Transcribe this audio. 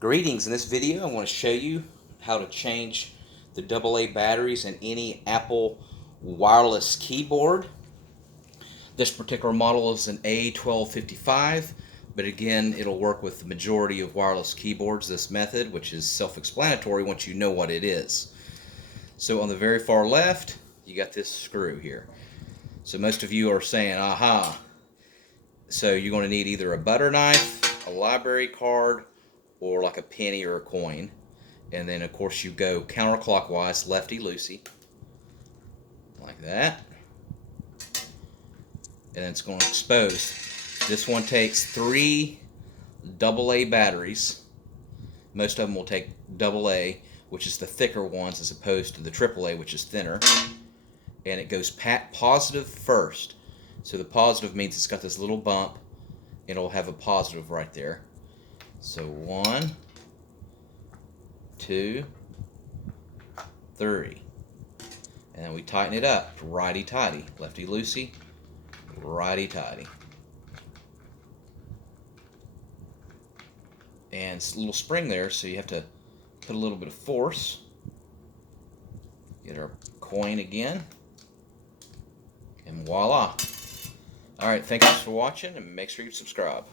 Greetings. In this video I want to show you how to change the AA batteries in any Apple wireless keyboard. This particular model is an a1255, but again it'll work with the majority of wireless keyboards, this method, which is self-explanatory once you know what it is. So on the very far left you got this screw here. So most of you are saying, aha. So you're going to need either a butter knife, a library card, or like a penny or a coin. And then of course you go counterclockwise, lefty-loosey, like that. And then it's going to expose. This one takes 3 AA batteries. Most of them will take AA, which is the thicker ones, as opposed to the AAA, which is thinner. And it goes positive first. So the positive means it's got this little bump, and it'll have a positive right there. So 1, 2, 3. And then we tighten it up, righty-tighty, lefty-loosey, righty-tighty. And it's a little spring there, so you have to put a little bit of force. Get our coin again. And voila. Alright, thanks for watching, and make sure you subscribe.